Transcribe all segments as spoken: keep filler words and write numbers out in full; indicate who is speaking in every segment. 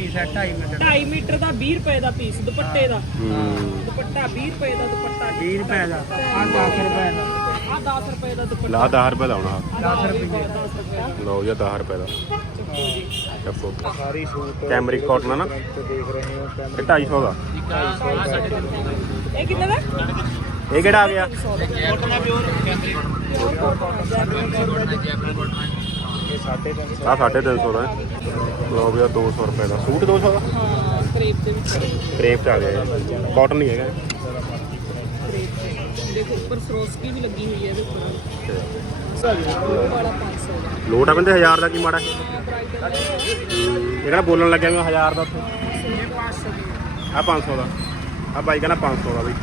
Speaker 1: Piece ਹੈ ਢਾਈ metre
Speaker 2: ਢਾਈ ਮੀਟਰ ਦਾ ਵੀਹ ਰੁਪਏ ਦਾ ਪੀਸ ਦੁਪੱਟੇ ਦਾ। ਦੁਪੱਟਾ ਵੀਹ ਰੁਪਏ ਦਾ ਦੁਪੱਟਾ
Speaker 1: ਵੀਹ ਰੁਪਏ ਦਾ ਆ ਦਸ ਰੁਪਏ ਦਾ
Speaker 2: ਆ ਦਸ ਰੁਪਏ ਦਾ ਦੁਪੱਟਾ
Speaker 3: ਲਾ ਦਸ ਰੁਪਏ ਦਾ ਆਉਣਾ
Speaker 1: ਦਸ ਰੁਪਏ
Speaker 3: ਲਓ ਜੀ ਦਸ ਰੁਪਏ ਦਾ ਚੱਕੋ
Speaker 1: ਸਾਰੀ ਸੂਟ
Speaker 3: ਕੈਮਰਿਕ ਕਾਟਨ ਨਾ
Speaker 1: ਦੇਖ ਰਹੇ ਹੋ
Speaker 3: ਇਹ ਢਾਈ ਸੌ ਦਾ।
Speaker 2: ਇਹ ਕਿੰਨੇ ਦਾ?
Speaker 3: ਇਹ ਕਿਹੜਾ ਆ ਗਿਆ?
Speaker 1: ਇਹ ਸਾਢੇ ਤਿੰਨ ਸੌ
Speaker 3: ਆ ਸਾਢੇ ਤਿੰਨ ਸੌ ਦਾ ਲਓ ਵੀ ਦੋ ਸੌ ਰੁਪਏ ਦਾ ਸੂਟ ਦੋ ਸੌ ਦਾ
Speaker 2: ਹਾਂ ਕਰੇਪ ਦੇ ਵਿੱਚ
Speaker 3: ਕਰੇਪ ਚ ਆ ਗਿਆ ਕਾਟਨ ਨਹੀਂ ਹੈਗਾ
Speaker 2: ਦੇਖੋ ਉੱਪਰ ਸਰੋਸਕੀ ਵੀ ਲੱਗੀ ਹੋਈ ਹੈ ਇਹਦੇ ਉੱਪਰ ਵਾਲਾ ਪੰਜ ਸੌ ਦਾ
Speaker 3: ਲੋਟ ਆ ਕਹਿੰਦੇ ਹਜ਼ਾਰ ਦਾ ਕੀ ਮਾੜਾ ਇਹ ਕਿਹੜਾ ਬੋਲਣ ਲੱਗਿਆ ਮੈਂ ਹਜ਼ਾਰ ਦਾ ਉੱਥੇ ਆ ਪੰਜ ਸੌ ਦਾ ਆ ਬਾਈ ਕਹਿੰਦਾ ਪੰਜ ਸੌ ਦਾ ਬਈ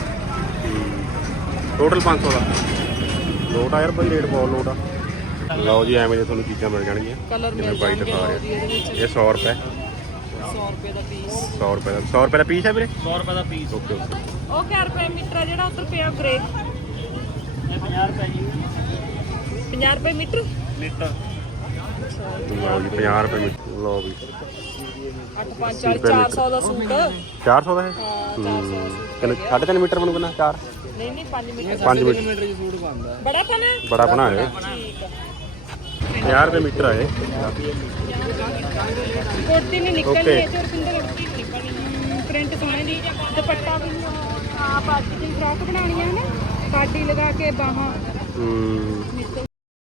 Speaker 3: ਟੋਟਲ ਪੰਜ ਸੌ ਦਾ ਲੋਟ ਆ ਯਾਰ ਬਈ ਰੇਟ ਬਹੁਤ ਲੋਟ ਆ। ਲਓ ਜੀ ਐਵੇਂ ਜੇ ਤੁਹਾਨੂੰ ਚੀਜ਼ਾਂ ਮਿਲ ਜਾਣਗੀਆਂ
Speaker 2: ਕਲਰ
Speaker 3: ਜਿਵੇਂ
Speaker 2: ਮਿਲ
Speaker 3: ਬਾਈ
Speaker 2: ਜਾਣਗੇ
Speaker 3: ਦਿਖਾ
Speaker 2: ਇਹਦੇ
Speaker 3: ਰਿਹਾ
Speaker 2: ਵਿੱਚ
Speaker 3: ਇਹ ਸੌ ਰੁਪਏ
Speaker 2: ਸੌ ਰੁਪਏ ਦਾ ਪੀਸ
Speaker 3: ਸੌ ਰੁਪਏ ਦਾ ਸੌ ਰੁਪਏ ਦਾ ਪੀਸ ਹੈ ਵੀਰੇ
Speaker 1: ਸੌ ਰੁਪਏ ਦਾ ਪੀਸ
Speaker 3: ਓਕੇ ਓਕੇ
Speaker 2: ਉਹ ਕਿਆ ਰੁਪਏ ਮੀਟਰ ਆ ਜਿਹੜਾ ਉੱਧਰ ਪਿਆ ਗ੍ਰੇ
Speaker 1: ਪੰਜਾਹ ਰੁਪਏ ਜੀ
Speaker 2: ਪੰਜਾਹ ਰੁਪਏ ਮੀਟਰ
Speaker 1: ਮੀਟਰ
Speaker 3: ਲਓ ਜੀ ਪੰਜਾਹ ਰੁਪਏ ਮੀਟਰ ਲਓ ਵੀ
Speaker 2: ਅੱਠ ਪੰਜ ਚਾਲੀ ਚਾਰ ਸੌ ਦਾ ਸੂਟ
Speaker 3: ਚਾਰ ਸੌ ਦਾ ਹੈ
Speaker 2: ਹਾਂ ਚਾਰ ਸੌ ਦਾ ਸੂਟ
Speaker 3: ਕਿੰਨੇ ਸਾਢੇ ਤਿੰਨ ਮੀਟਰ ਬਣੂ ਕਿੰਨਾ ਚਾਰ
Speaker 2: ਨਹੀਂ ਨਹੀਂ ਪੰਜ ਮੀਟਰ
Speaker 3: ਪੰਜ ਮੀਟਰ
Speaker 1: ਮੀਟਰ ਦੀ ਸੂਟ ਬਣਦਾ
Speaker 2: ਬੜਾ ਪਨ
Speaker 3: ਬੜਾ ਬਣਾ ਹੈ
Speaker 2: ਠੀਕ ਆ
Speaker 3: ਪੰਜਾਹ ਰੁਪਏ ਮੀਟਰ ਆਏ
Speaker 2: ਕੋਟੀ ਨਹੀਂ ਨਿਕਲਣੀ
Speaker 3: Okay.
Speaker 2: ਹੈ ਤੇ ਰੁਪਿੰਦਰ ਰੁਪੀ ਨਿਕਲਣੀ ਪ੍ਰਿੰਟ ਸੋਹਣੇ ਦੀ ਦੁਪੱਟਾ ਵੀ ਆਪ ਅੱਜ ਦੀ ਫਰਾਕ ਬਣਾਉਣੀ ਹੈ ਨਾ ਕਾਡੀ ਲਗਾ ਕੇ ਬਾਹਾਂ
Speaker 3: ਹੂੰ
Speaker 2: ਨਿਕਲ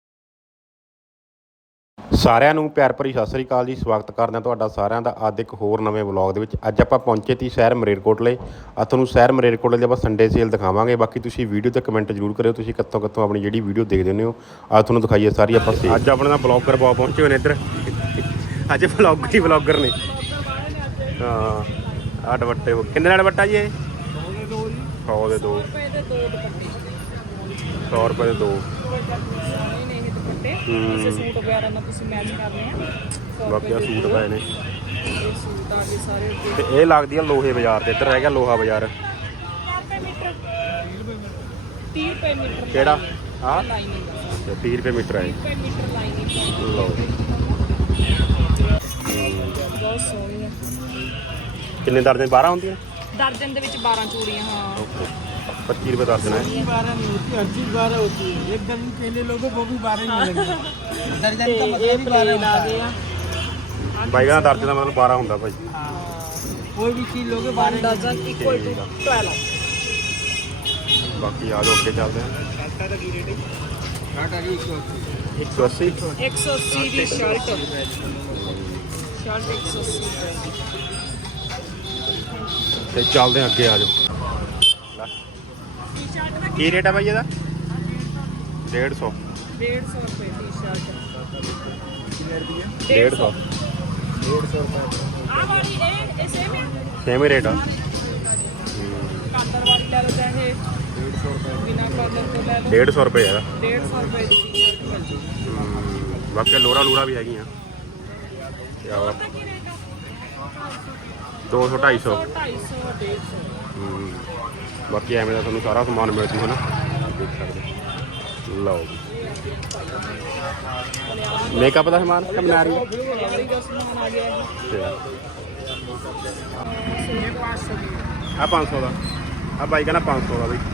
Speaker 3: ਸਾਰਿਆਂ ਨੂੰ ਪਿਆਰ ਭਰੀ ਸਤਿ ਸ੍ਰੀ ਅਕਾਲ ਜੀ। ਸਵਾਗਤ ਕਰਦੇ ਹਾਂ ਤੁਹਾਡਾ ਸਾਰਿਆਂ ਦਾ ਅੱਜ ਇੱਕ ਹੋਰ ਨਵੇਂ ਵਲੌਗ ਦੇ ਵਿੱਚ। ਅੱਜ ਆਪਾਂ ਪਹੁੰਚੇ ਤੀ ਸ਼ਹਿਰ ਮਰੇਰਕੋਟਲੇ। ਆ ਤੁਹਾਨੂੰ ਸ਼ਹਿਰ ਮਰੇਰਕੋਟਲੇ ਦੇ ਆਪਾਂ ਸੰਡੇ ਸੇਲ ਦਿਖਾਵਾਂਗੇ। ਬਾਕੀ ਤੁਸੀਂ ਵੀਡੀਓ ਤੇ ਕਮੈਂਟ ਜ਼ਰੂਰ ਕਰਿਓ ਤੁਸੀਂ ਕਿੱਥੋਂ ਕਿੱਥੋਂ ਆਪਣੀ ਜਿਹੜੀ ਵੀਡੀਓ ਦੇਖਦੇ ਹੋ। ਆ ਤੁਹਾਨੂੰ ਦਿਖਾਈਏ ਸਾਰੀ ਆਪਾਂ ਸੇਲ। ਅੱਜ ਆਪਣੇ ਨਾਲ ਬਲੌਗਰ ਬਹੁਤ ਪਹੁੰਚੇ ਹੋਏ ਨੇ ਇੱਧਰ। ਅੱਜ ਵਲੌਗਰ ਹੀ ਵਲੌਗਰ ਨੇ। ਹਾਂ ਆਹ ਦੁਪੱਟੇ ਕਿੰਨੇ ਦਾ ਦੁਪੱਟਾ ਜੀ ਇਹ? ਸੌ ਦੇ ਦੋ
Speaker 2: ਰੁਪਏ ਦੇ ਦੋ ਦੁਪੱਟੇ
Speaker 3: ਸੌ ਰੁਪਏ ਦੇ ਦੋ
Speaker 2: ਸੋਹਣੇ ਨੇ ਇਹ ਦੁਪੱਟੇ ਕਿਸੇ ਸੂਟ ਵਗੈਰਾ ਨਾਲ ਤੁਸੀਂ ਮੈਚ ਕਰਨੇ ਆ
Speaker 3: ਬਾਕੀ ਆ ਸੂਟ ਪਏ ਨੇ
Speaker 2: ਇਹ ਸੂਟ ਆ ਗਏ ਸਾਰੇ
Speaker 3: ਤੇ ਇਹ ਲੱਗਦੀ ਆ ਲੋਹੇ ਬਾਜ਼ਾਰ ਤੇ। ਇੱਧਰ ਰਹਿ ਗਿਆ ਲੋਹਾ ਬਾਜ਼ਾਰ।
Speaker 2: ਤੀਹ ਰੁਪਏ ਮੀਟਰ
Speaker 3: ਕਿਹੜਾ ਆ
Speaker 2: ਲਾਈਨਿੰਗ ਦਾ
Speaker 3: ਤੀਹ ਰੁਪਏ ਮੀਟਰ ਆਏ
Speaker 2: ਰੁਪਏ ਮੀਟਰ ਲਾਈਨਿੰਗ
Speaker 3: ਲਓ
Speaker 2: ਬਹੁਤ ਸੋਹਣੀ ਹੈ।
Speaker 3: ਕਿੰਨੇ ਦਰਜਨ ਬਾਰਾਂ ਹੁੰਦੀਆਂ
Speaker 2: ਦਰਜਨ ਦੇ ਵਿੱਚ ਬਾਰਾਂ ਚੂੜੀਆਂ ਹਾਂ
Speaker 3: ਪੱਚੀ ਰੁਪਏ ਦਰਜਨ ਹੈ
Speaker 1: बारह नहीं होती हर चीज बारह होती है एक दर्जन पहले लोगों को भी बारह ही मिलेंगे दर्जन का मतलब भी बारह होता है
Speaker 3: ਬਾਈ ਕਹਿੰਦਾ ਦਰਜਨ ਦਾ ਮਤਲਬ ਬਾਰਾਂ ਹੁੰਦਾ ਭਾਈ।
Speaker 1: कोई भी चीज लोगे
Speaker 2: one
Speaker 1: बारह
Speaker 2: dozen equal to twelve
Speaker 3: ਬਾਕੀ ਆ ਜਾਓ ਅੱਗੇ ਚੱਲਦੇ ਹਾਂ।
Speaker 1: टाटा जी
Speaker 3: ਇੱਕ ਸੌ ਅੱਸੀ
Speaker 2: ਇੱਕ ਸੌ ਅੱਸੀ ਦੀ ਸ਼ਰਟ ਸ਼ਰਟ ਇੱਕ ਸੌ ਅੱਸੀ ਰੁਪਏ
Speaker 3: ਤੇ ਚੱਲਦੇ ਹਾਂ ਅੱਗੇ ਆ ਜਾਓ। ਕੀ ਰੇਟ ਆ ਭਾਈ ਇਹਦਾ? ਡੇਢ ਸੌ
Speaker 2: ਡੇਢ ਸੌ ਰੁਪਏ ਟੀ ਸ਼ਰਟ
Speaker 3: ਡੇਢ ਸੌ
Speaker 1: डेढ़ सौ रुपये
Speaker 2: ਆਹ ਵਾਲੀ ਇਹ ਇਹ ਸੇਮ ਹੈ
Speaker 3: ਸੇਮ ਹੀ ਰੇਟ ਆ।
Speaker 2: ਕਾਲਰ ਵਾਲੀ ਲੈ ਲਓ ਚਾਹੇ
Speaker 1: डेढ़ सौ रुपये
Speaker 2: ਬਿਨਾ ਕਾਲਰ ਤੋਂ ਲੈ ਲਓ
Speaker 3: ਡੇਢ ਸੌ ਰੁਪਏ ਇਹਦਾ।
Speaker 2: ਡੇਢ ਸੌ ਰੁਪਏ ਦੀ ਟੀ ਸ਼ਰਟ ਮਿਲ ਜੂਗੀ।
Speaker 3: ਬਾਕੀ ਲੋਰਾ ਲੂਰਾ ਵੀ ਹੈਗੀਆਂ ਤੇ ਆ ਦੋ ਸੌ ਢਾਈ ਸੌ
Speaker 2: ਢਾਈ ਸੌ ਡੇਢ ਸੌ
Speaker 3: ਹਮ, ਬਾਕੀ ਐਵੇਂ ਦਾ ਤੁਹਾਨੂੰ ਸਾਰਾ ਸਮਾਨ ਮਿਲ ਜੂ ਹੈ ਨਾ ਦੇਖ ਸਕਦੇ। ਲਓ ਮੇਕਅਪ ਦਾ ਸਮਾਨ ਕਮਨਾਰੀ
Speaker 2: ਲਵਲੀ ਦਾ ਸਮਾਨ ਆ ਗਿਆ ਇਹ ਪਾँच सौ ਦੀ
Speaker 3: ਆ ਪੰਜ ਸੌ ਦਾ ਆ ਬਾਈ ਕਹਿੰਦਾ ਪੰਜ ਸੌ ਦਾ ਬਈ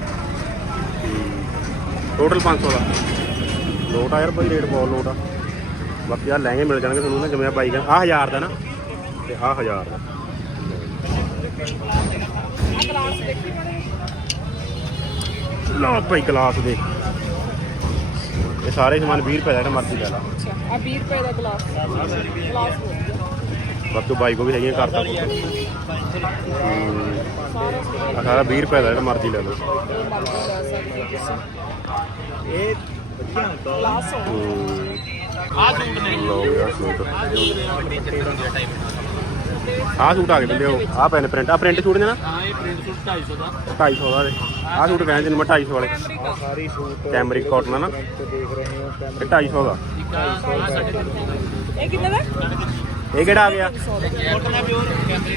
Speaker 3: ਟੋਟਲ ਪੰਜ ਸੌ ਦਾ ਲੋਟ ਆ ਯਾਰ ਬਈ ਰੇਟ ਬਹੁਤ ਲੋਟ ਆ। ਬਾਕੀ ਆ ਲਹਿੰਗੇ ਮਿਲ ਜਾਣਗੇ ਤੁਹਾਨੂੰ ਨਾ ਜਿਵੇਂ ਆ ਬਾਈ ਕਹਿੰਦਾ ਆ ਹਜ਼ਾਰ ਦਾ ਨਾ ਤੇ ਆ ਹਜ਼ਾਰ ਦਾ।
Speaker 2: ਆ ਗਲਾਸ ਦੇਖੀ ਬੜੇ
Speaker 3: ਲਓ ਭਾਈ ਗਲਾਸ ਦੇ ਇਹ ਸਾਰੇ ਸਮਾਨ ਵੀਹ ਰੁਪਏ ਦਾ ਜਿਹੜਾ ਮਰਜ਼ੀ ਲੈ ਲਾ।
Speaker 2: ਅੱਛਾ ਆ ਵੀਹ ਰੁਪਏ ਦਾ ਗਲਾਸ ਗਲਾਸ ਹੋ ਗਿਆ
Speaker 3: ਬਾਕੀ ਬਾਈ ਕੋ ਵੀ ਹੈਗੀਆਂ ਕਰਤਾ ਆ ਸਾਰਾ ਵੀਹ ਰੁਪਏ ਦਾ ਜਿਹੜਾ ਮਰਜ਼ੀ ਲੈ ਲਓ।
Speaker 2: ਇਹ ਮਰਜ਼ੀ ਲੈ ਸਕਦੇ ਹੋ ਤੁਸੀਂ
Speaker 1: ये बढ़िया होता
Speaker 2: ਗਲਾਸ ਹੋ
Speaker 1: आ सूट नहीं
Speaker 3: ਲਓ ਯਾਰ ਸੂਟ ਆਹ ਸੂਟ ਆ ਗਏ ਬੰਦੇ ਉਹ ਆਹ ਪੈਨ ਪ੍ਰਿੰਟ ਆ ਪ੍ਰਿੰਟ ਸੂਟ ਨੇ ਨਾ
Speaker 1: हाँ ये प्रिंट सूट ढाई सौ का
Speaker 3: ਢਾਈ ਸੌ ਦਾ ਦੇ ਆਹ ਸੂਟ ਕਹਿੰਦੇ ਨੇ ਮੈਂ ਢਾਈ ਸੌ ਵਾਲੇ
Speaker 1: सारी सूट
Speaker 3: ਕੈਮਰਿਕ ਕਾਟਨ ਆ ਨਾ
Speaker 1: देख रहे हो
Speaker 3: ਇਹ ਢਾਈ ਸੌ ਦਾ।
Speaker 2: ਇਹ ਕਿੰਨੇ ਦਾ
Speaker 3: ਇਹ ਕਿਹੜਾ ਆ ਗਿਆ?
Speaker 1: कॉटन है प्योर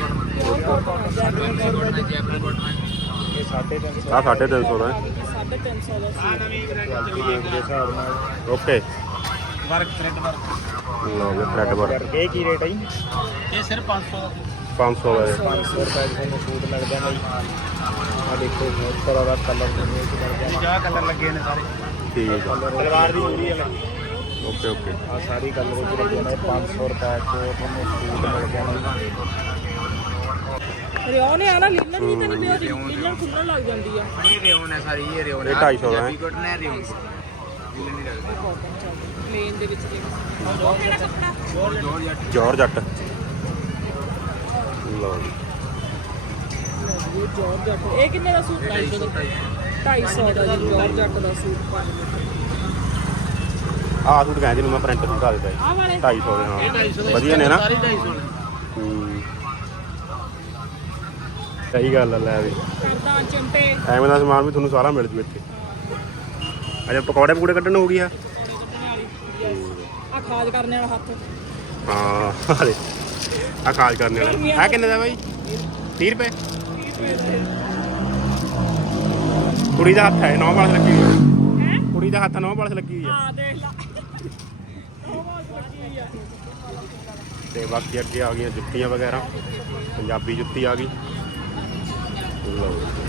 Speaker 1: ये साढ़े तीन सौ
Speaker 3: ਆਹ ਸਾਢੇ ਤਿੰਨ ਸੌ ਦਾ
Speaker 2: ਸਾਢੇ ਤਿੰਨ ਸੌ ਦਾ ਸੀ
Speaker 1: क्वालिटी देख के हिसाब नाल
Speaker 3: ਓਕੇ
Speaker 1: वर्क थ्रेड वर्क
Speaker 3: ਲਓ ਜੀ ਥ੍ਰੈਡ ਵਰਕ
Speaker 4: ਇਹ ਕੀ ਰੇਟ ਹੈ ਜੀ
Speaker 1: ये सिर्फ पाँच सौ
Speaker 3: ਪੰਜ ਸੌ ਦਾ
Speaker 4: ਪੰਜ ਸੌ ਰੁਪਏ ਦਾ ਤੁਹਾਨੂੰ ਸੂਟ ਮਿਲ ਜਾਣਾ ਜੀ ਆ ਦੇਖੋ ਬਹੁਤ ਤਰ੍ਹਾਂ ਦਾ ਕਲਰ ਦੇ ਵਿੱਚ ਮਿਲ ਜਾਣਾ
Speaker 1: जहाँ कलर लगे ने सारे
Speaker 3: ਠੀਕ ਹੈ
Speaker 4: ਸਲਵਾਰ ਦੀ ਪੂਰੀ ਹੈ
Speaker 3: ਓਕੇ ਓਕੇ
Speaker 4: ਆ ਸਾਰੀ ਕਲਰ ਵਿੱਚ ਲੱਗੇ ਨੇ ਪੰਜ ਸੌ ਰੁਪਏ ਚ ਤੁਹਾਨੂੰ ਸੂਟ ਮਿਲ ਜਾਣਾ
Speaker 2: ਰਿਓ ਨੇ ਆਣਾ ਲੀਲਨ ਨਹੀਂ ਤੈਨੂੰ ਪਿਓ ਦੀ ਲੀਲਨ ਖੁੱਲਣ ਲੱਗ ਜਾਂਦੀ ਆ
Speaker 1: ये रेवन है सारी ये रेवन
Speaker 3: ਇਹ ਢਾਈ ਸੌ ਦਾ ਹੈ
Speaker 1: कॉटन है रेवन नहीं लगता
Speaker 2: ਪਲੇਨ ਦੇ ਵਿੱਚ ਦੇ ਉਹ ਕਿਹੜਾ ਕੱਪੜਾ
Speaker 1: और जोर या
Speaker 3: ਜੋਰ ਜੱਟ ਲਓ ਜੀ
Speaker 2: ਇਹ ਜੋਰ ਜੱਟ ਇਹ ਕਿੰਨੇ ਦਾ ਸੂਟ ਢਾਈ ਸੌ ਦਾ ਢਾਈ ਸੌ ਦਾ ਜੀ ਜੋਰ ਜੱਟ ਦਾ ਸੂਟ ਪੰਜ ਮੀਟਰ
Speaker 3: ਆਹ ਸੂਟ ਕਹਿੰਦੇ ਨੂੰ ਮੈਂ ਪ੍ਰਿੰਟ ਦਿਖਾ ਦਿੱਤਾ ਜੀ
Speaker 2: ਆਹ ਵਾਲੇ
Speaker 3: ਢਾਈ ਸੌ ਦੇ ਹਾਂ
Speaker 1: ढाई सौ
Speaker 3: ਵਧੀਆ ਨੇ ਨਾ
Speaker 1: सारी ढाई सौ
Speaker 3: ਹੂੰ ਸਹੀ ਗੱਲ ਆ ਲੈ ਵੀ
Speaker 2: ਸਰਦਾਂ ਚਿਮਟੇ
Speaker 3: ਐਵੇਂ ਦਾ ਸਮਾਨ ਵੀ ਤੁਹਾਨੂੰ ਸਾਰਾ ਮਿਲ ਜੂ ਇੱਥੇ ਅਜੇ ਪਕੌੜੇ ਪਕੂੜੇ ਕੱਢਣ ਹੋ ਗਈ ਆ
Speaker 2: ਆ ਖਾਜ ਕਰਨੇ ਵਾਲਾ ਹੱਥ
Speaker 3: ਹਾਂ ਹਾਲੇ ਆ ਖਾਜ ਕਰਨੇ ਵਾਲਾ ਆ ਕਿੰਨੇ ਦਾ ਬਾਈ ਤੀਹ ਰੁਪਏ ਕੁੜੀ ਦਾ ਹੱਥ ਹੈ ਨੌ ਪਾਲਸ ਲੱਗੀ ਹੋਈ ਹੈ
Speaker 2: ਹੈ
Speaker 3: ਕੁੜੀ ਦਾ ਹੱਥ ਨੌ ਪਾਲਸ ਲੱਗੀ ਹੋਈ ਹੈ
Speaker 2: ਆ ਦੇਖ ਲਾ ਉਹ ਬਹੁਤ ਵੱਡੀ ਆ
Speaker 3: ਤੇ ਬਾਕੀ ਅੱਗੇ ਆ ਗਈਆਂ ਜੁੱਤੀਆਂ ਵਗੈਰਾ ਪੰਜਾਬੀ ਜੁੱਤੀ ਆ ਗਈ ਲਓ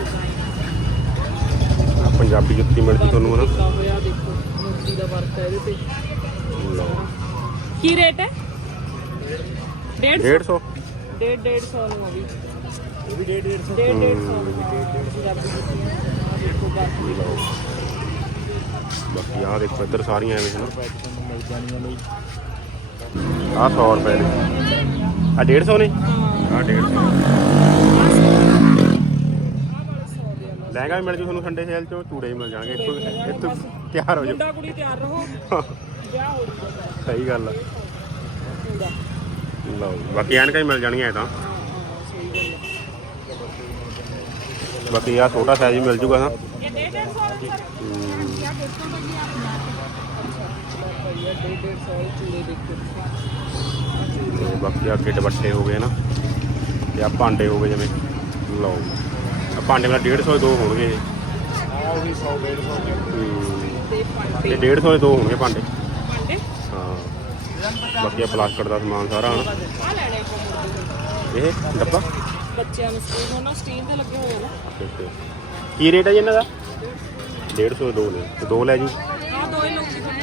Speaker 3: ਆਹ ਪੰਜਾਬੀ ਜੁੱਤੀ ਮਿਲ ਜੂ ਤੁਹਾਨੂੰ ਹਨਾ
Speaker 2: ਕੀਤਾ ਹੋਇਆ ਦੇਖੋ ਮੋਤੀ ਦਾ ਵਰਕ ਹੈ ਇਹਦੇ ਤੇ
Speaker 3: ਲਓ
Speaker 2: ਕੀ ਰੇਟ ਹੈ ਡੇਢ
Speaker 3: ਡੇਢ ਸੌ
Speaker 2: ਡੇਢ ਡੇਢ ਸੌ ਨੂੰ ਆ ਵੀ
Speaker 4: ਇਹ ਵੀ ਡੇਢ ਡੇਢ ਸੌ
Speaker 2: ਡੇਢ ਡੇਢ ਸੌ ਨੂੰ ਡੇਢ ਡੇਢ ਸੌ ਪੰਜਾਬੀ ਜੁੱਤੀਆਂ ਆਹ ਦੇਖੋ ਬਾਕੀ
Speaker 3: ਲਓ ਬਾਕੀ ਆਹ ਦੇਖੋ ਇੱਧਰ ਸਾਰੀਆਂ ਐਵੇਂ ਹਨ
Speaker 4: ਰੁਪਏ ਚ ਤੁਹਾਨੂੰ ਮਿਲ ਜਾਣੀਆਂ ਨੇ ਜੀ
Speaker 3: ਆਹ ਸੌ ਰੁਪਏ ਦੇ ਆ ਡੇਢ ਸੌ ਨੇ ਆਹ ਡੇਢ ਸੌ ਲਹਿੰਗਾ ਵੀ ਮਿਲ ਜੂ ਤੁਹਾਨੂੰ ਸੰਡੇ ਸੇਲ ਚੋਂ ਚੂੜੇ ਵੀ ਮਿਲ ਜਾਣਗੇ ਇੱਥੋਂ ਇੱਥੋਂ ਤਿਆਰ ਹੋ ਜਾਓ
Speaker 2: ਮੁੰਡਾ ਕੁੜੀ ਤਿਆਰ ਰਹੋ ਵਿਆਹ ਹੋ ਜੂਗਾ
Speaker 3: ਸਹੀ ਗੱਲ ਆ
Speaker 2: ਪੂਰਾ
Speaker 3: ਲਓ ਜੀ। ਬਾਕੀ ਐਨਕਾਂ ਹੀ ਮਿਲ ਜਾਣਗੀਆਂ ਇਹ ਤਾਂ
Speaker 2: ਸਹੀ ਗੱਲ ਹੈ
Speaker 3: ਬਾਕੀ ਆਹ ਛੋਟਾ ਸਾਈਜ਼ ਵੀ ਮਿਲ ਜੂਗਾ ਨਾ
Speaker 2: ਇਹ ਡੇਢ ਡੇਢ ਸੌ ਦਾ ਸਰ ਕਿਆ ਦੇਖੋ ਬਈ ਆਪ ਡੇਢ ਡੇਢ ਸੌ ਚੂੜੇ ਦੇਖੋ
Speaker 3: ਤੇ ਬਾਕੀ ਅੱਗੇ ਦੁਪੱਟੇ ਹੋ ਗਏ ਨਾ ਤੇ ਆ ਭਾਂਡੇ ਹੋ ਗਏ ਜਿਵੇਂ ਲਓ ਆ ਭਾਂਡੇ ਮੇਰਾ ਡੇਢ ਸੌ ਦੇ ਦੋ ਹੋਣਗੇ
Speaker 4: ਆ ਉਹ ਵੀ ਸੌ ਡੇਢ ਸੌ ਦੇ
Speaker 3: ਹੂੰ।
Speaker 2: ਤੇ
Speaker 3: ਤੇ
Speaker 2: ਭਾਂਡੇ
Speaker 3: ਡੇਢ ਸੌ ਦੇ ਦੋ ਹੋਣਗੇ ਭਾਂਡੇ
Speaker 2: ਭਾਂਡੇ
Speaker 3: ਹਾਂ ਬਾਕੀ ਆ ਪਲਾਸਟਿਕ ਦਾ ਸਮਾਨ ਸਾਰਾ ਹਨਾ
Speaker 2: ਆ ਲੈਣਾ ਇੱਕ ਮੁੰਡੇ ਦੇ
Speaker 3: ਇਹ ਡੱਬਾ
Speaker 2: ਬੱਚਿਆਂ ਨੂੰ ਸਕੂਲ ਹੋਣਾ ਸਟੀਲ ਤੇ ਲੱਗੇ ਹੋਏ ਆ ਨਾ
Speaker 3: ਤੇ- ਤੇ ਕੀ ਰੇਟ ਹੈ ਜੀ ਇਹਨਾਂ ਦਾ ਡੇਢ ਸੌ ਦੇ ਦੋ ਨੇ ਤੇ ਦੋ ਲੈ ਜੂ
Speaker 2: ਆ ਦੋ ਹੀ ਲੋਕ ਦਿਖਾਏ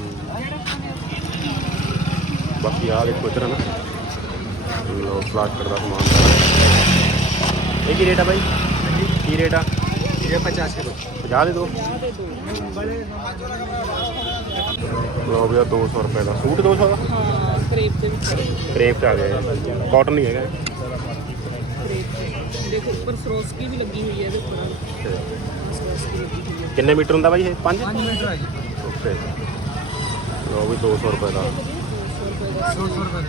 Speaker 3: ਬਾਕੀ ਆ ਦੇਖੋ ਇੱਧਰ ਨਾ ਲੋ ਪਲਾਸਟਿਕ ਦਾ ਸਮਾਨ ਸਾਰਾ ਇਹ ਕੀ ਰੇਟ ਆ ਬਾਈ ਕੀ ਰੇਟ ਆ
Speaker 4: ਇਹ ਪਚਾਸ ਕਿਲੋ
Speaker 3: ਪੰਜਾਹ ਦੇ ਦੋ
Speaker 2: ਵਿਆਹ ਦੇ ਦੋ
Speaker 3: ਲੋ ਵੀ ਆ ਦੋ ਸੌ ਰੁਪਏ ਦਾ ਸੂਟ ਦੋ ਸੌ ਦਾ
Speaker 2: ਹਾਂ ਕਰੇਪ ਦੇ ਵਿੱਚ
Speaker 3: ਕਰੇਪ ਚ ਆ ਗਿਆ ਕਾਟਨ ਨਹੀਂ ਹੈਗਾ
Speaker 2: ਕਰੇਪ ਤੇ ਦੇਖੋ ਉੱਪਰ ਸਰੋਸਕੀ ਵੀ ਲੱਗੀ ਹੋਈ ਹੈ ਇਹਦੇ ਉੱਪਰ ਆਹ ਸਰੋਸਕੀ ਲੱਗੀ ਹੋਈ ਹੈ
Speaker 3: ਕਿੰਨੇ ਮੀਟਰ ਹੁੰਦਾ ਬਾਈ ਇਹ ਪੰਜ
Speaker 1: पाँच मीटर है
Speaker 3: ਓਕੇ ਲੋ ਵੀ ਦੋ ਸੌ ਰੁਪਏ ਦਾ
Speaker 1: सौ सौ रुपये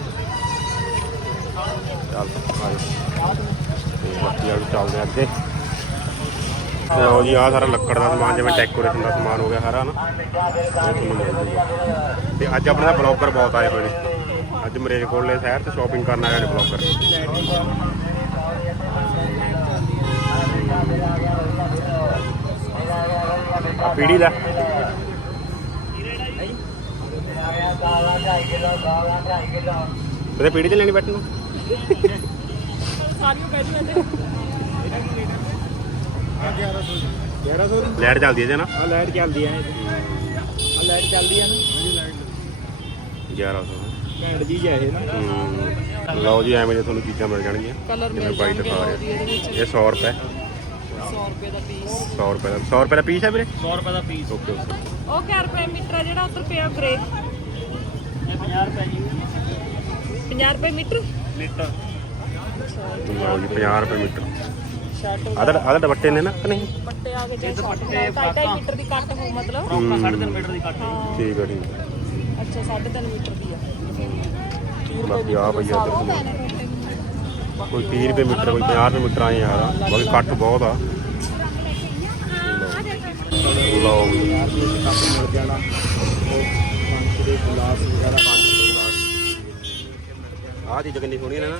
Speaker 3: ਚੱਲ ਆ ਜਾਓ ਤੇ ਬਾਕੀ ਆ ਵੀ ਚੱਲਦੇ ਆ ਅੱਗੇ ਲਓ ਜੀ ਆਹ ਸਾਰਾ ਲੱਕੜ ਦਾ ਸਮਾਨ ਜਿਵੇਂ ਡੈਕੋਰੇਸ਼ਨ ਦਾ ਸਮਾਨ ਹੋ ਗਿਆ ਸਾਰਾ ਨਾ ਇਹ ਤੁਹਾਨੂੰ ਮਿਲ ਜੂਗਾ ਤੇ ਅੱਜ ਆਪਣੇ ਦਾ ਬਲੌਗਰ ਬਹੁਤ ਆਏ ਹੋਏ ਨੇ ਅੱਜ ਮਰੇਲਕੋਟਲੇ ਸ਼ਹਿਰ ਤੇ ਸ਼ਾਪਿੰਗ ਕਰਨ ਆਏ ਨੇ ਬਲੌਗਰ ਆ ਪੀੜੀ ਦਾ ਉਹਦੇ ਪੀੜੀ ਤੇ ਲੈਣੀ ਬੈਠਣ ਨੂੰ
Speaker 2: ਸਾਰੀਆਂ ਬੈਠ ਜਾਂਦੇ
Speaker 4: ਗਿਆਰਾਂ ਸੌ ਦੀ
Speaker 3: ਲਾਈਟ ਚੱਲਦੀ ਹੈ ਜੇ ਨਾ
Speaker 4: ਆ ਲਾਈਟ ਚੱਲਦੀ ਆ ਆ ਲਾਈਟ ਚੱਲਦੀ ਆ ਨਾ
Speaker 3: ਗਿਆਰਾਂ ਸੌ
Speaker 4: ਘੈਂਟ ਚੀਜ਼ ਆ ਇਹ ਨਾ
Speaker 3: ਹੂੰ ਲਓ ਜੀ ਐਵੇਂ ਦੀਆਂ ਤੁਹਾਨੂੰ ਚੀਜ਼ਾਂ ਮਿਲ ਜਾਣਗੀਆਂ
Speaker 2: ਕਲਰ
Speaker 3: ਜਿਵੇਂ
Speaker 2: ਮਿਲ
Speaker 3: ਬਾਈ
Speaker 2: ਜਾਣਗੇ
Speaker 3: ਦਿਖਾ
Speaker 2: ਉਹਦੀ
Speaker 3: ਰਿਹਾ
Speaker 2: ਇਹਦੇ ਵਿੱਚ
Speaker 3: ਇਹ ਸੌ ਰੁਪਏ
Speaker 2: ਸੌ ਰੁਪਏ ਦਾ ਪੀਸ
Speaker 3: ਸੌ ਰੁਪਏ ਦਾ ਸੌ ਰੁਪਏ ਦਾ ਪੀਸ ਹੈ ਵੀਰੇ
Speaker 1: सौ रुपये का पीस
Speaker 3: ਓਕੇ ਓਕੇ
Speaker 2: ਉਹ ਕਿਆ ਰੁਪਏ ਮੀਟਰ ਆ ਜਿਹੜਾ ਉੱਧਰ ਪਿਆ ਗ੍ਰੇ
Speaker 1: ये पचास रुपये जी
Speaker 2: ਪੰਜਾਹ ਰੁਪਏ ਮੀਟਰ
Speaker 1: लीटर
Speaker 3: ਲਓ ਜੀ ਪੰਜਾਹ ਰੁਪਏ ਮੀਟਰ
Speaker 2: ਸ਼ਰਟ
Speaker 3: ਆਹ ਆਹ ਦੁਪੱਟੇ ਨੇ ਨਾ ਕਿ ਨਹੀਂ
Speaker 2: ਪੱਟੇ ਆ ਕੇ ਜੇ ਢਾਈ ਢਾਈ ਮੀਟਰ ਦੀ ਕੱਟ ਹੋ ਮਤਲਬ
Speaker 1: टॉप का साढ़े तीन मीटर की कट है
Speaker 3: ਠੀਕ ਹੈ ਠੀਕ ਹੈ
Speaker 2: ਅੱਛਾ ਸਾਢੇ ਤਿੰਨ ਮੀਟਰ ਦੀ ਆ
Speaker 3: ਬਾਕੀ ਆ ਭਈਆ ਇੱਧਰ ਸਮਾਨ ਕੋਈ ਤੀਹ ਰੁਪਏ ਮੀਟਰ ਕੋਈ ਪੰਜਾਹ ਰੁਪਏ ਮੀਟਰ ਆਏ ਯਾਰ ਬਾਕੀ ਕੱਟ ਬਹੁਤ ਆ ਲਓ ਜੀ
Speaker 4: ਕੱਪ ਮਿਲ ਜਾਣਾ ਪੰਜ ਦੇ ਗਲਾਸ ਵਗੈਰਾ
Speaker 3: ਆਹ ਚੀਜ਼ ਕਿੰਨੀ ਸੋਹਣੀ ਨੇ ਨਾ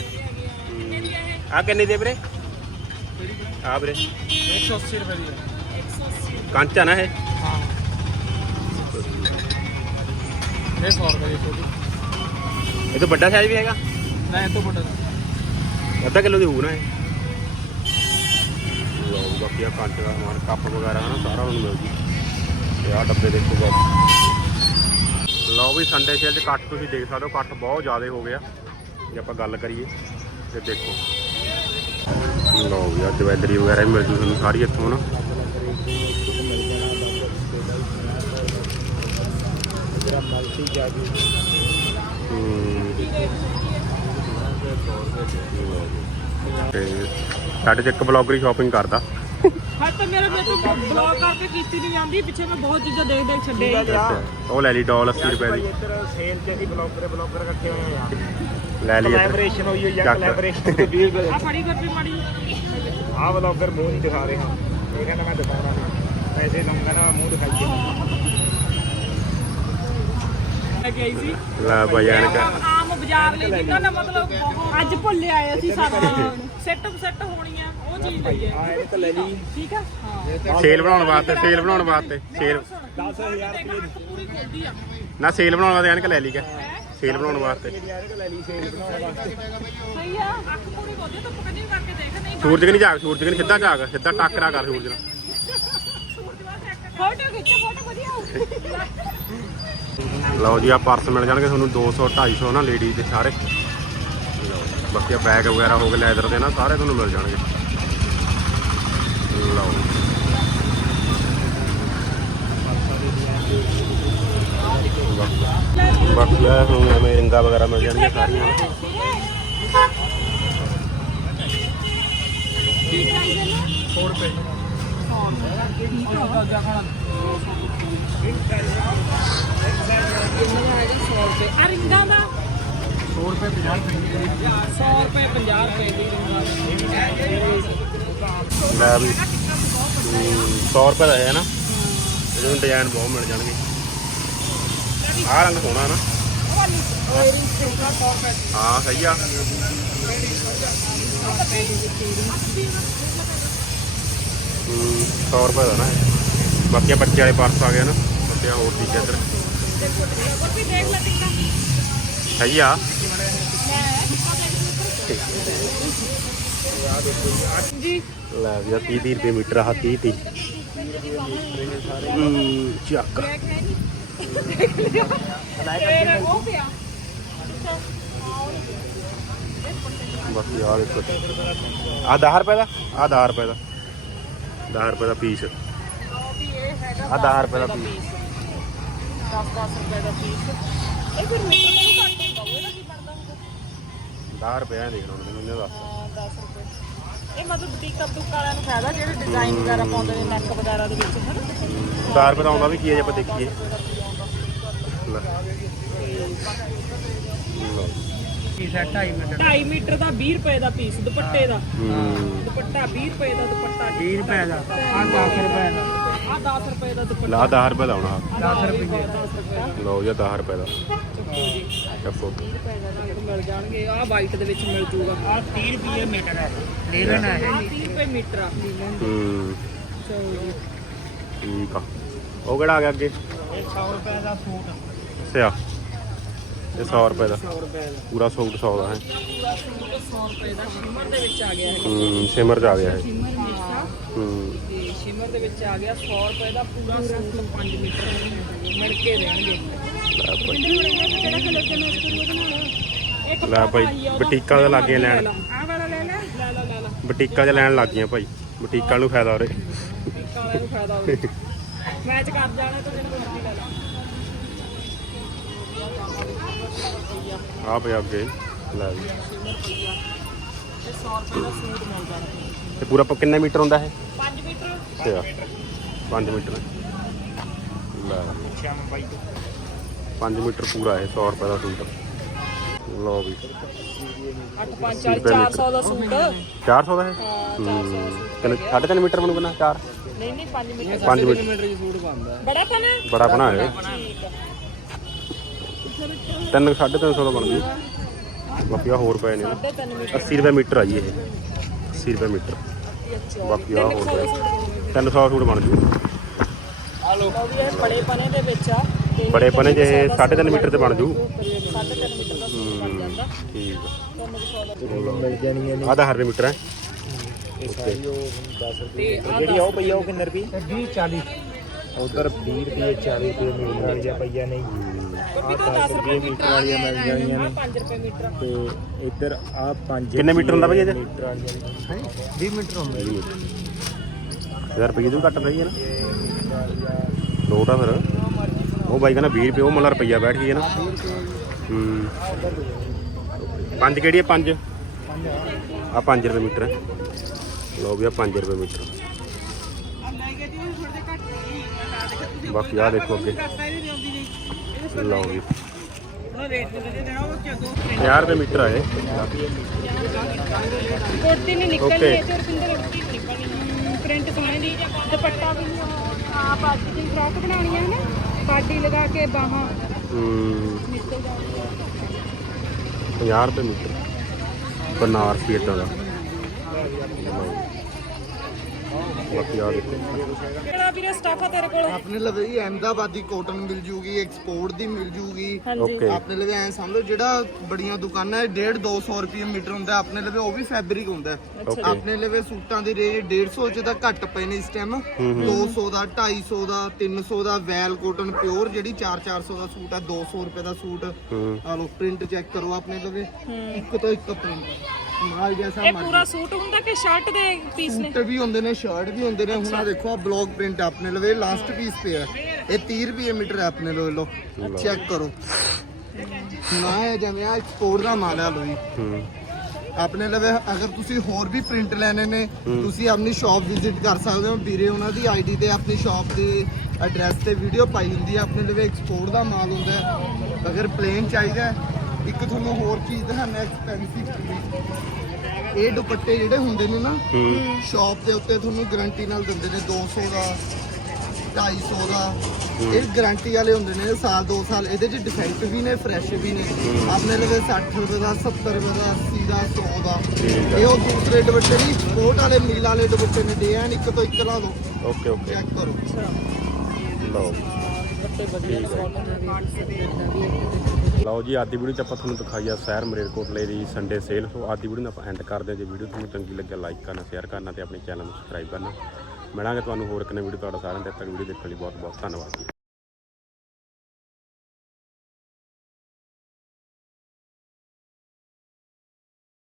Speaker 3: ਆ ਕਿੰਨੀ ਦੇ ਵੀਰੇ ਆ ਵੀਰੇ
Speaker 1: एक सौ अस्सी रुपये की है
Speaker 3: ਕੰਚ ਆ ਨਾ ਇਹ
Speaker 1: हाँ ये सौ रुपये की छोटी
Speaker 3: ਇਹ ਤੋਂ ਵੱਡਾ ਸਾਈਜ਼ ਵੀ ਹੈਗਾ
Speaker 1: नहीं तो बड़ा
Speaker 3: ਅੱਧਾ ਕਿਲੋ ਦੀ ਹੋਊ ਨਾ ਇਹ ਲਓ ਬਾਕੀ ਆ ਕੰਚ ਦਾ ਸਮਾਨ ਕੱਪ ਵਗੈਰਾ ਹਨਾ ਸਾਰਾ ਤੁਹਾਨੂੰ ਮਿਲ ਜੀ ਤੇ ਆਹ ਡੱਬੇ ਦੇਖੋ ਬਾਅਦ ਲਓ ਵੀ ਸੰਡੇ ਸੇਲ 'ਚ ਕੱਟ ਤੁਸੀਂ ਦੇਖ ਸਕਦੇ ਹੋ ਕੱਟ ਬਹੁਤ ਜ਼ਿਆਦਾ ਹੋ ਗਿਆ ਜੇ ਆਪਾਂ ਗੱਲ ਕਰੀਏ ਤੇ ਦੇਖੋ ਲਓ ਵੀ ਆ ਜਵੈਲਰੀ ਵਗੈਰਾ ਵੀ ਮਿਲ ਜੂ ਤੁਹਾਨੂੰ ਸਾਰੀ ਇੱਥੋਂ ਨਾ
Speaker 4: ਮਲਟੀ ਜਾਗੀ
Speaker 3: ਤੇ ਸਾਡੇ 'ਚ ਇੱਕ ਬਲੌਗਰ ਹੀ ਸ਼ਾਪਿੰਗ ਕਰਦਾ
Speaker 2: ਹਾਂ ਤਾਂ ਮੇਰਾ ਮੈਂ ਤਾਂ ਬਲੌਗ ਕਰਕੇ ਕੀਤੀ ਨਹੀਂ ਜਾਂਦੀ ਪਿੱਛੇ ਮੈਂ ਬਹੁਤ ਚੀਜ਼ਾਂ ਦੇਖ ਦੇਖ ਛੱਡੇ
Speaker 3: ਅੱਛਾ ਉਹ ਲੈ ਲਈ ਡੋਲ ਅੱਸੀ ਰੁਪਏ ਦੀ
Speaker 4: ਇੱਧਰ ਸੇਲ ਤੇ ਦੀ ਬਲੌਗਰ ਬਲੌਗਰ ਇਕੱਠੇ ਹੋਏ ਆ
Speaker 3: ਲੈ ਲਈ ਇੱਧਰ।
Speaker 4: ਕੋਲੈਬੋਰੇਸ਼ਨ ਹੋਈ ਹੋਈ ਆ
Speaker 3: ਚੱਕ।
Speaker 4: ਕੋਲੈਬੋਰੇਸ਼ਨ ਤੇ ਵੀਹ ਰੁਪਏ
Speaker 2: ਆ ਫੜੀ ਗੱਪੀ ਮਾੜੀ
Speaker 4: ਆਹ ਬਲੌਗਰ ਮੂੰਹ ਨਹੀਂ ਦਿਖਾ ਰਹੇ ਹਾਂ ਇਹ ਕਹਿੰਦਾ ਮੈਂ ਦਿਖਾਉਣਾ ਨਹੀਂ ਪੈਸੇ ਲਊਂਗਾ ਨਾ ਮੂੰਹ ਦਿਖਾਈਏ
Speaker 2: ਲੈ ਕੇ ਆਈ ਸੀ
Speaker 3: ਲੈ ਭਾਈ ਐਨਕ
Speaker 2: ਆਮ ਬਾਜ਼ਾਰ ਲਈ ਜਿੰਨਾ ਦਾ ਮਤਲਬ ਬਹੁਤ- ਅੱਜ ਭੁੱਲੇ ਆਏ ਅਸੀਂ ਸਾਰਾ ਸੈੱਟ ਸੈੱਟ ਹੋਣੀ ਆ ਉਹ ਚੀਜ਼ ਲਈ ਹੈ
Speaker 4: ਆ ਇਹ ਤਾਂ ਲੈ ਲਈ
Speaker 2: ਠੀਕ ਆ ਹਾਂ
Speaker 3: ਸੇਲ ਬਣਾਉਣ ਵਾਸਤੇ ਸੇਲ ਬਣਾਉਣ ਵਾਸਤੇ ਸੇਲ
Speaker 2: ਦਸ ਹਜ਼ਾਰ ਰੁਪਏ ਪੂਰੀ ਖੋਦੀ ਆ
Speaker 3: ਨਾ ਸੇਲ ਬਣਾਉਣ ਵਾਸਤੇ ਐਨਕ ਲੈ ਲਈ ਕਿ ਸੇਲ ਬਣਾਉਣ ਵਾਸਤੇ
Speaker 4: ਯਾਰ ਇਹ ਤਾਂ ਲੈ ਲਈ ਸੇਲ ਬਣਾਉਣ ਵਾਸਤੇ
Speaker 2: ਸਹੀ ਆ ਅੱਖ ਪੂਰੀ ਖੋਦੀ ਤਾਂ ਪਕੜੀ ਕਰਕੇ ਦੇਖ ਨਹੀਂ
Speaker 3: ਸੂਰਜ ਕਿ ਨਹੀਂ ਜਾਗ ਸੂਰਜ ਕਿ ਨਹੀਂ ਸਿੱਧਾ ਜਾਗ ਸਿੱਧਾ ਟੱਕਰਾ ਕਰ ਸੂਰਜ ਨਾਲ
Speaker 2: ਫੋਟੋ ਖਿੱਚੋ ਫੋਟੋ ਵਧੀਆ ਆਊ
Speaker 3: ਲਓ ਜੀ ਆ ਪਰਸ ਮਿਲ ਜਾਣਗੇ ਤੁਹਾਨੂੰ ਦੋ ਸੌ ਢਾਈ ਸੌ ਨਾ ਲੇਡੀਜ਼ ਦੇ ਸਾਰੇ ਲਓ ਬਾਕੀ ਆ ਬੈਗ ਵਗੈਰਾ ਹੋ ਗਏ ਲੈਦਰ ਦੇ ਨਾ ਸਾਰੇ ਤੁਹਾਨੂੰ ਮਿਲ ਜਾਣਗੇ ਲਓ ਬਾਕੀ ਆ ਹੁਣ ਐਵੇਂ ਰਿੰਗਾਂ ਵਗੈਰਾ ਮਿਲ ਜਾਣਗੀਆਂ ਸਾਰੀਆਂ
Speaker 1: सौ रुपये
Speaker 2: ਆ ਰਿੰਗਾਂ ਦਾ
Speaker 1: सौ रुपये पचास रुपये
Speaker 2: ਸੌ ਰੁਪਏ ਪੰਜਾਹ ਰੁਪਏ ਦੀ ਰਿੰਗਾਂ
Speaker 3: ਲੈ ਵੀ ਸੌ ਰੁਪਏ ਦਾ ਹੈ ਨਾ ਇਹਦੇ ਵਿੱਚ ਡਿਜ਼ਾਈਨ ਬਹੁਤ ਮਿਲ ਜਾਣਗੇ ਆਹ ਰੰਗ ਸੋਹਣਾ ਨਾ ਹਾਂ ਸਹੀ ਆ ਹੂੰ ਸੌ ਰੁਪਏ ਦਾ ਨਾ ਇਹ। ਬਾਕੀ ਆ ਬੱਚੇ ਵਾਲੇ ਪਰਸ ਆ ਗਏ ਨਾ ਬੱਚੇ ਹੋਰ ਚੀਜ਼ਾਂ ਇੱਧਰ
Speaker 2: ਗੁਰਪ੍ਰੀਤ ਦੇਖ ਲੈ ਟਿੱਕਾ
Speaker 3: ਸਹੀ ਆ
Speaker 2: ਜੀ
Speaker 3: ਲੈ ਵੀ ਆ ਤੀਹ ਤੀਹ ਰੁਪਏ ਮੀਟਰ ਆ ਤੀਹ ਤੀਹ ਹੂੰ ਚੱਕ
Speaker 2: ਫੇਰ ਉਹ ਪਿਆ
Speaker 3: ਬਾਕੀ ਆ ਦੇਖੋ ਆ ਦਸ ਰੁਪਏ ਦਾ ਆ ਦਸ ਰੁਪਏ ਦਾ ਦਸ ਰੁਪਏ ਦਾ ਪੀਸ
Speaker 2: ਵੀ ਇਹ ਹੈਗਾ
Speaker 3: ਆ ਦਸ ਰੁਪਏ ਦਾ ਪੀਸ
Speaker 2: ਦਸ ਦਸ ਰੁਪਏ ਦਾ ਪੀਸ ਇਹ ਫਿਰ ਮੀਟਰ ਤੋਂ ਘੱਟ ਹੁੰਦਾ ਇਹਦਾ ਕੀ ਬਣਦਾ ਹੁੰਦਾ
Speaker 3: ਦਸ ਰੁਪਏ ਆ ਦੇਖਣਾ ਮੈਨੂੰ ਇਹਨੇ ਦੱਸ
Speaker 2: ਹਾਂ ਦਸ ਰੁਪਏ ਇਹ ਮਤਲਬ ਬੁਟੀਕ ਬੁਟੂਕ ਵਾਲਿਆਂ ਨੂੰ ਫਾਇਦਾ ਜਿਹੜੇ ਡਿਜ਼ਾਈਨ ਵਗੈਰਾ ਪਾਉਂਦੇ ਨੇ ਨੈਕ ਵਗੈਰਾ ਦੇ ਵਿੱਚ ਹਨਾ
Speaker 3: ਦਸ ਰੁਪਏ ਦਾ ਆਉਂਦਾ ਵੀ ਕੀ ਹੈ ਜੇ ਆਪਾਂ ਦੇਖੀਏ ਲੈ
Speaker 1: सेट ढाई मिनट
Speaker 2: ढाई ਮੀਟਰ ਦਾ ਵੀਹ ਰੁਪਏ ਦਾ ਪੀਸ ਦੁਪੱਟੇ ਦਾ
Speaker 3: ਹੂੰ
Speaker 2: ਦੁਪੱਟਾ ਵੀਹ ਰੁਪਏ ਦਾ ਦੁਪੱਟਾ
Speaker 1: बीस रुपये का हाँ दस रुपये का
Speaker 2: ਆ ਦਸ ਰੁਪਏ ਦਾ ਦੁਪੱਟਾ
Speaker 3: ਲਾ ਦਸ ਰੁਪਏ ਦਾ ਆਉਣਾ
Speaker 1: दस रुपये
Speaker 2: ਦਸ ਰੁਪਏ
Speaker 3: ਲਓ ਜੀ ਦਸ ਰੁਪਏ ਦਾ ਚੱਕੋ
Speaker 2: ਵੀਹ ਰੁਪਏ ਦਾ ਤੁਹਾਨੂੰ ਮਿਲ ਜਾਣਗੇ ਆ ਵਾਈਟ ਦੇ ਵਿੱਚ ਮਿਲ ਜੂਗਾ
Speaker 1: और तीस रुपये मीटर है ले लेना है
Speaker 2: ਆ ਤੀਹ ਰੁਪਏ ਮੀਟਰ ਆ ਲੀਲਨ
Speaker 3: ਹੂੰ
Speaker 2: ਚਲੋ ਜੀ
Speaker 3: ਠੀਕ ਆ ਉਹ ਕਿਹੜਾ ਆ ਗਿਆ ਅੱਗੇ
Speaker 1: एक सौ रुपये का सूट
Speaker 3: ਸਿਆ ਇਹ ਸੌ ਰੁਪਏ ਦਾ
Speaker 1: सौ रुपये का
Speaker 3: ਪੂਰਾ ਸੂਟ ਸੌ ਦਾ ਹੈ
Speaker 2: ਪੂਰਾ ਸੂਟ ਸੌ ਰੁਪਏ ਦਾ ਸ਼ਿਮਰ ਦੇ ਵਿੱਚ ਆ ਗਿਆ ਹੈ
Speaker 3: ਹੂੰ ਸਿਮਰ ਚ ਆ ਗਿਆ ਇਹ
Speaker 2: ਸ਼ਿਮਰ ਮਿਕਸਾ
Speaker 3: ਹੂੰ
Speaker 2: ਤੇ ਸ਼ਿਮਰ ਦੇ ਵਿੱਚ ਆ ਗਿਆ ਸੌ ਰੁਪਏ ਦਾ ਪੂਰਾ ਸੂਟ ਪੰਜ ਮੀਟਰ ਮਿਲ ਕੇ ਰਹਿਣਗੇ
Speaker 3: ਲੈ ਭਾਈ
Speaker 2: ਕਿਹੜਾ ਕਲਰ ਦਾ ਮੈਂ ਸਕੂਲ ਬਣਾਉਣਾ ਇੱਕ
Speaker 3: ਲੈ ਭਾਈ ਬੁਟੀਕਾਂ ਦੇ ਲਾਗੇ ਲੈਣ
Speaker 2: ਆ ਵਾਲਾ ਲੈ ਲੈ ਲੈ ਲੈ ਲੈ ਲੈ
Speaker 3: ਬੁਟੀਕਾਂ 'ਚ ਲੈਣ ਲੱਗ ਗਈਆਂ ਭਾਈ ਬੁਟੀਕਾਂ ਨੂੰ ਫਾਇਦਾ ਉਰੇ
Speaker 2: ਬੁਟੀਕਾਂ ਵਾਲਿਆਂ ਨੂੰ ਫਾਇਦਾ ਹੋਵੇ ਮੈਚ ਕਰ ਜਾਣਾ ਤਾਂ ਜਿਹਨੂੰ ਮਰਜ਼ੀ ਲੈ ਲਾ
Speaker 3: ਆ ਪਿਆ ਅੱਗੇ ਲੈ ਵੀ
Speaker 2: ਤੇ ਸੌ ਰੁਪਏ ਦਾ ਸੂਟ ਮਿਲ ਜਾਣਾ
Speaker 3: ਤੇ ਪੂਰਾ ਪ- ਕਿੰਨੇ ਮੀਟਰ ਹੁੰਦਾ ਇਹ
Speaker 2: ਪੰਜ ਮੀਟਰ
Speaker 3: ਸਿਆ ਪੰਜ ਮੀਟਰ ਲੈ
Speaker 4: ਸ਼ਾਮ ਬਾਈ ਤੋਂ
Speaker 3: ਪੰਜ ਮੀਟਰ ਪੂਰਾ ਇਹ ਸੌ ਰੁਪਏ ਦਾ ਸੂਟ ਲਓ ਵੀ
Speaker 2: ਅੱਠ ਪੰਜ ਚਾਲੀ ਚਾਰ ਸੌ ਦਾ ਸੂਟ
Speaker 3: ਚਾਰ ਸੌ ਦਾ ਹੈ
Speaker 2: ਹਾਂ ਚਾਰ ਸੌ ਦਾ ਸੂਟ
Speaker 3: ਤਿੰਨ ਸਾਢੇ ਤਿੰਨ ਮੀਟਰ ਬਣੂ ਕਿੰਨਾ ਚਾਰ
Speaker 2: ਨਹੀਂ ਨਹੀਂ ਪੰਜ ਮੀਟਰ
Speaker 3: ਪੰਜ ਮੀਟਰ
Speaker 1: मीटर की सूट बनता है
Speaker 2: ਬੜਾ ਤਾਂ ਨਾ
Speaker 3: ਬੜਾ ਬਣਾ ਹੈ
Speaker 2: ਠੀਕ ਆ
Speaker 3: ਤਿੰਨ ਸਾਢੇ ਤਿੰਨ ਸੌ ਦਾ ਬਣ ਜੂ ਬਾਕੀ ਆ ਹੋਰ ਪਏ ਨੇ
Speaker 2: ਸਾਢੇ ਤਿੰਨ ਮੀਟਰ
Speaker 3: ਅੱਸੀ ਰੁਪਏ ਮੀਟਰ ਆ ਜੀ ਇਹ ਅੱਸੀ ਰੁਪਏ ਮੀਟਰ ਬਾਕੀ ਆ ਹੋਰ ਪਏ ਤਿੰਨ ਸੌ ਸੂਟ ਬਣ ਜੂ
Speaker 2: ਲਓ ਵੀ ਇਹ ਬੜੇ ਪਨੇ ਦੇ ਵਿੱਚ ਆ ਤੇ
Speaker 3: ਬੜੇ ਬਣੇ ਜੇ ਇਹ ਸਾਢੇ ਤਿੰਨ ਮੀਟਰ ਤੇ ਬਣ ਜੂ।
Speaker 2: ਸਾਢੇ ਤਿੰਨ ਮੀਟਰ ਦਾ ਸੂਟ ਬਣ ਜਾਂਦਾ।
Speaker 3: ਠੀਕ ਆ।
Speaker 2: ਤਿੰਨ ਕੁ ਸੌ ਦਾ
Speaker 4: ਮਿਲ ਜਾਣੀਆਂ ਨੇ।
Speaker 3: ਆਹ ਤਾਂ ਹਰ ਮੀਟਰ ਹੈ।
Speaker 4: ਇਹ ਸਾਰੀ ਉਹ ਦਸ ਰੁਪਏ ਜਿਹੜੀ ਉਹ ਪਈਆ ਉਹ ਕਿੰਨੇ ਰੁਪਏ?
Speaker 1: बीस चालीस
Speaker 4: ਉਧਰ ਵੀਹ ਰੁਪਏ ਚਾਲੀ ਰੁਪਏ ਮੀਟਰ ਵਾਲੀਆਂ ਪਈਆਂ ਨੇ। ਆਹ ਦਸ ਰੁਪਏ ਮੀਟਰ ਵਾਲੀਆਂ ਮਿਲ ਜਾਣੀਆਂ ਨੇ।
Speaker 2: ਪੰਜ ਰੁਪਏ ਮੀਟਰ।
Speaker 4: ਤੇ ਇੱਧਰ ਆਹ ਪੰਜ
Speaker 3: ਕਿੰਨੇ ਮੀਟਰ ਹੁੰਦਾ ਭਾਈ ਇਹਦੇ?
Speaker 4: ਮੀਟਰ ਵਾਲੀਆਂ ਨੇ।
Speaker 1: बीस मीटर होंगे
Speaker 3: ਹਜ਼ਾਰ ਰੁਪਏ ਤੋਂ ਘੱਟ ਰਹੀ ਹੈ ਨਾ ਲੋਟ ਆ ਫਿਰ। ਉਹ ਬਾਈ ਕਹਿੰਦਾ ਵੀਹ ਰੁਪਏ, ਉਹ ਮਤਲਬ ਰੁਪਈਆ ਬੈਠ ਗਈ ਹੈ ਨਾ। ਹੂੰ ਪੰਜ ਕਿਹੜੀ ਹੈ? ਪੰਜ ਆ ਪੰਜ ਰੁਪਏ ਮੀਟਰ ਹੈ। ਲਓ ਵੀ ਆ ਪੰਜ ਰੁਪਏ ਮੀਟਰ। ਬਾਕੀ ਆ ਦੇਖੋ ਅੱਗੇ। ਲਓ ਵੀ ਪੰਜਾਹ ਰੁਪਏ ਮੀਟਰ ਆ ਇਹ।
Speaker 2: ਕੋਟੀ ਨਹੀਂ ਨਿਕਲਣੀ
Speaker 3: Okay.
Speaker 2: ਹੈ ਤੇ ਰੁਪਿੰਦਰ ਕੋਟੀ ਨਹੀਂ ਨਿਕਲਣੀ। ਪ੍ਰਿੰਟ ਸੋਹਣੇ ਦੀ, ਦੁਪੱਟਾ ਵੀ ਆਪ ਅੱਜ ਦੀ ਫਰਾਕ ਬਣਾਉਣੀਆਂ ਨੇ, ਬਾਡੀ ਲਗਾ ਕੇ ਬਾਹਾਂ
Speaker 3: ਹੂੰ
Speaker 2: ਨਿਕਲ ਜਾਣਗੀਆਂ।
Speaker 3: ਪੰਜਾਹ ਰੁਪਏ ਮੀਟਰ ਬਨਾਰਸੀ ਇੱਦਾਂ ਦਾ। ਬਾਕੀ ਆ ਦੇਖੋ
Speaker 2: ਕਿਹੜਾ ਵੀਰੇ ਸਟਾਫ ਆ ਤੇਰੇ ਕੋਲ?
Speaker 1: अपने लवे ही अहमदाबादी कॉटन मिल जूगी, एक्सपोर्ट दी मिल जूगी।
Speaker 3: ਓਕੇ।
Speaker 1: ਆਪਣੇ ਲਵੇ ਐ ਸਮਝ ਲਓ ਜਿਹੜਾ ਬੜੀਆਂ ਦੁਕਾਨਾਂ ਡੇਢ ਦੋ ਸੌ ਰੁਪਏ ਮੀਟਰ ਹੁੰਦਾ, ਆਪਣੇ ਲਵੇ ਉਹ ਵੀ ਫੈਬਰਿਕ ਹੁੰਦਾ।
Speaker 3: ਓਕੇ।
Speaker 1: ਆਪਣੇ ਲਵੇ ਸੂਟਾਂ ਦੀ ਰੇਂਜ ਡੇਢ ਸੌ ਚ ਤਾਂ ਘੱਟ ਪਏ ਨੇ ਇਸ ਟਾਈਮ। ਦੋ ਸੌ ਦਾ, ਢਾਈ ਸੌ ਦਾ, ਤਿੰਨ ਸੌ ਦਾ ਵੈਲ ਕੋਟਨ ਪਿਓਰ ਜਿਹੜੀ ਚਾਰ ਚਾਰ ਸੌ ਦਾ ਸੂਟ ਆ, ਦੋ ਸੌ ਰੁਪਏ ਦਾ ਸੂਟ।
Speaker 3: ਹੂੰ
Speaker 1: ਆ ਲੋ ਪ੍ਰਿੰਟ ਚੈੱਕ ਕਰੋ ਆਪਣੇ ਲਵੇ, ਇੱਕ ਤੋਂ ਇੱਕ ਪ੍ਰਿੰਟ ਮਾਲ ਜੈਸਾ
Speaker 2: ਇਹ
Speaker 1: ਮਰਜ਼ੀ।
Speaker 2: ਪੂਰਾ ਸੂਟ ਹੁੰਦਾ ਕਿ ਸ਼ਰਟ ਦੇ ਪੀਸ ਨੇ?
Speaker 1: ਸੂਟ ਵੀ ਹੁੰਦੇ ਨੇ, ਸ਼ਰਟ ਵੀ ਹੁੰਦੇ ਨੇ। ਹੁਣ ਆ ਦੇਖੋ ਆ ਬਲੌਕ ਪ੍ਰਿੰਟ ਆਪਣੇ ਲਵੇ ਲਾਸਟ ਪੀਸ ਪਿਆ, ਇਹ ਤੀਹ ਰੁਪਏ ਮੀਟਰ ਹੈ ਆਪਣੇ ਲਵੇ। ਲੋ ਚੈੱਕ ਕਰੋ। ਹੁਣ ਆ ਜਿਵੇਂ ਆ ਐਕਸਪੋਰਟ ਦਾ ਮਾਲ ਆ ਲੋ ਜੀ
Speaker 3: ਹੂੰ
Speaker 1: ਆਪਣੇ ਲਵੇ। ਅਗਰ ਤੁਸੀਂ ਹੋਰ ਵੀ ਪ੍ਰਿੰਟ ਲੈਣੇ ਨੇ, ਤੁਸੀਂ ਆਪਣੀ ਸ਼ਾਪ ਵਿਜ਼ਿਟ ਕਰ ਸਕਦੇ ਹੋ। ਵੀਰੇ ਉਹਨਾਂ ਦੀ ਆਈਡੀ ਤੇ ਆਪਣੀ ਸ਼ਾਪ ਦੇ ਐਡਰੈਸ ਤੇ ਵੀਡੀਓ ਪਾਈ ਹੁੰਦੀ ਹੈ। ਆਪਣੇ ਲਵੇ ਐਕਸਪੋਰਟ ਦਾ ਮਾਲ ਹੁੰਦਾ ਹੈ। ਅਗਰ ਪਲੇਨ ਚਾਹੀਦਾ ਹੈ, ਇੱਕ ਤੁਹਾਨੂੰ ਹੋਰ ਚੀਜ਼ ਦਿਖਾਣਾ ਐਕਸਪੈਂਸਿਵ। ਇਹ ਦੁਪੱਟੇ ਜਿਹੜੇ ਹੁੰਦੇ ਨੇ ਨਾ
Speaker 3: ਹੂੰ
Speaker 1: ਸ਼ਾਪ ਦੇ ਉੱਤੇ ਤੁਹਾਨੂੰ ਗਾਰੰਟੀ ਨਾਲ ਦਿੰਦੇ ਨੇ, ਦੋ ਸੌ ਦਾ, ਢਾਈ ਸੌ ਦਾ। ਇਹ ਗਾਰੰਟੀ ਵਾਲੇ ਹੁੰਦੇ ਨੇ, ਸਾਲ ਦੋ ਸਾਲ। ਇਹਦੇ ਚ ਡਿਫੈਕਟ ਵੀ ਨੇ, ਫਰੈਸ਼ ਵੀ ਨੇ। ਆਪਣੇ ਲਵੇ ਸੱਠ ਰੁਪਏ ਦਾ, ਸੱਤਰ ਰੁਪਏ ਦਾ, ਅੱਸੀ ਦਾ, ਸੌ ਦਾ। ਇਹ ਉਹ ਦੂਸਰੇ ਦੁਪੱਟੇ ਨਹੀਂ, ਸਪੋਰਟ ਵਾਲੇ ਮੀਲ ਵਾਲੇ ਦੁਪੱਟੇ ਨੇ। ਦੇ ਐਨ ਇੱਕ ਤੋਂ ਇੱਕ ਲਾ ਲਓ,
Speaker 3: ਓਕੇ ਓਕੇ।
Speaker 1: ਚੈੱਕ ਕਰੋ।
Speaker 3: ਲਓ ਲਓ ਜੀ, ਅੱਜ ਦੀ ਵੀਡੀਓ 'ਚ ਆਪਾਂ ਤੁਹਾਨੂੰ ਦਿਖਾਈ ਆ ਸ਼ਹਿਰ ਮਲੇਰਕੋਟਲੇ ਦੀ ਸੰਡੇ ਸੇਲ। ਸੋ ਅੱਜ ਦੀ ਵੀਡੀਓ ਨੂੰ ਆਪਾਂ ਐਂਡ ਕਰਦੇ ਹਾਂ। ਜੇ ਵੀਡੀਓ ਤੁਹਾਨੂੰ ਚੰਗੀ ਲੱਗਿਆ ਲਾਈਕ ਕਰਨਾ, ਸ਼ੇਅਰ ਕਰਨਾ ਤੇ ਆਪਣੇ ਚੈਨਲ ਨੂੰ ਸਬਸਕ੍ਰਾਈਬ ਕਰਨਾ। ਮਿਲਾਂਗੇ ਤੁਹਾਨੂੰ ਹੋਰ ਇੱਕ ਨਵੀਂ ਵੀਡੀਓ। ਤੁਹਾਡਾ ਸਾਰਿਆਂ ਦਾ ਤੱਕ ਵੀਡੀਓ ਦੇਖਣ ਲਈ ਬਹੁਤ ਬਹੁਤ ਧੰਨਵਾਦ ਜੀ।